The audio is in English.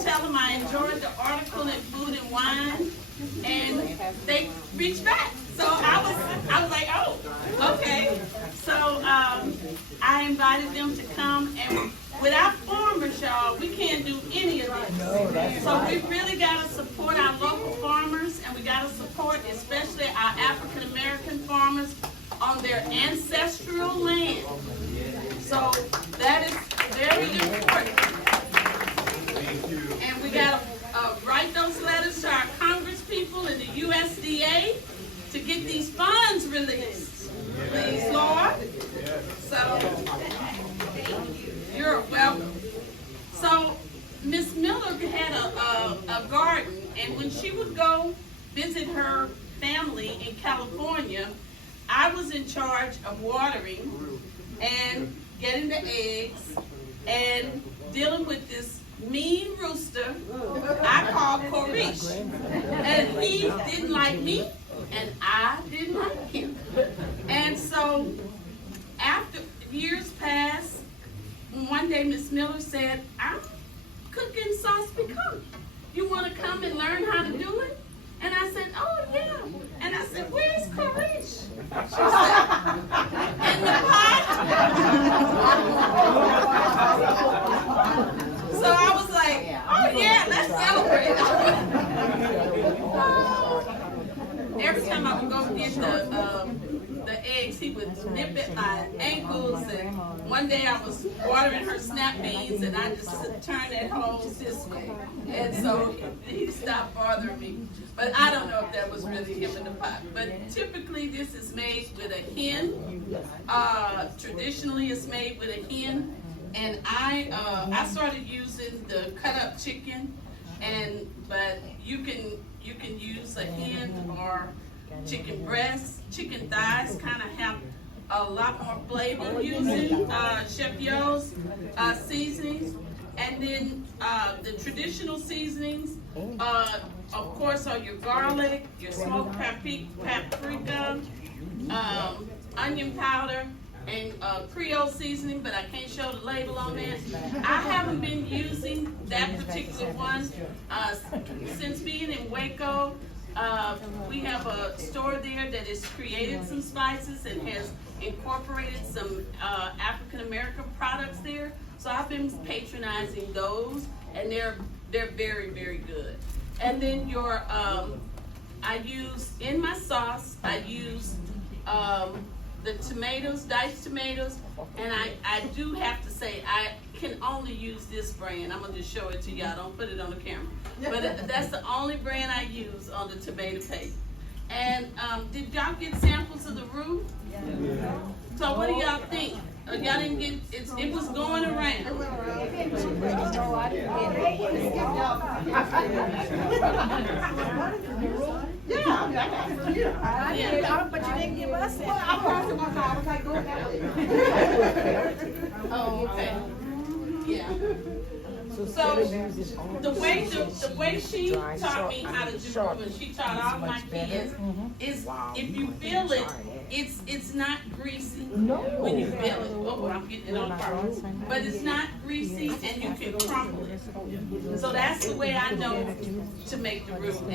tell them I enjoyed the article in Food and Wine, and they reached back. So I was like, oh, okay. So I invited them to come, and without farmers, y'all, we can't do any of this. So we really got to support our local farmers, and we got to support especially our African American farmers on their ancestral land. So that is very important. And we got to write those letters to our Congress people and the USDA to get these funds released. Please, Lord. So, you're welcome. So, Miss Miller had a garden, and when she would go visit her family in California, I was in charge of watering and getting the eggs and dealing with this mean rooster I call Koresh. And he didn't like me, and I didn't like him. And so after years passed, one day Miss Miller said, I'm cooking sauce pikan. You want to come and learn how to do it? And I said, oh yeah. And I said, where's Koresh? She said, in the pot. So I was like, oh yeah, let's celebrate. Every time I would go get the eggs, he would nip at my ankles, and one day I was watering her snap beans, and I just turned that hose this way, and so he stopped bothering me. But I don't know if that was really him in the pot. But typically this is made with a hen. Traditionally it's made with a hen, and I started using the cut up chicken, but you can use a hen or chicken breasts, chicken thighs. Kind of have a lot more flavor using Chef Yo's seasonings, and then the traditional seasonings. Of course, are your garlic, your smoked paprika, onion powder, and Creole seasoning, but I can't show the label on that. I haven't been using that particular one since being in Waco. We have a store there that has created some spices and has incorporated some African American products there. So I've been patronizing those, and they're very, very good. And then I use in my sauce, I use the tomatoes, diced tomatoes, and I do have to say I can only use this brand. I'm gonna just show it to y'all. Don't put it on the camera. But that's the only brand I use on the tomato paste. And did y'all get samples of the roux? Yeah. So what do y'all think? Y'all didn't get it? It was going around. Yeah, but you didn't give us it. Oh, okay. Yeah. So the way she taught me how to do it, and she taught all my kids, is if you feel it, it's not greasy when you feel it. Oh, I'm getting it on fire. But it's not greasy, and you can crumble it. So that's the way I know to make the roux.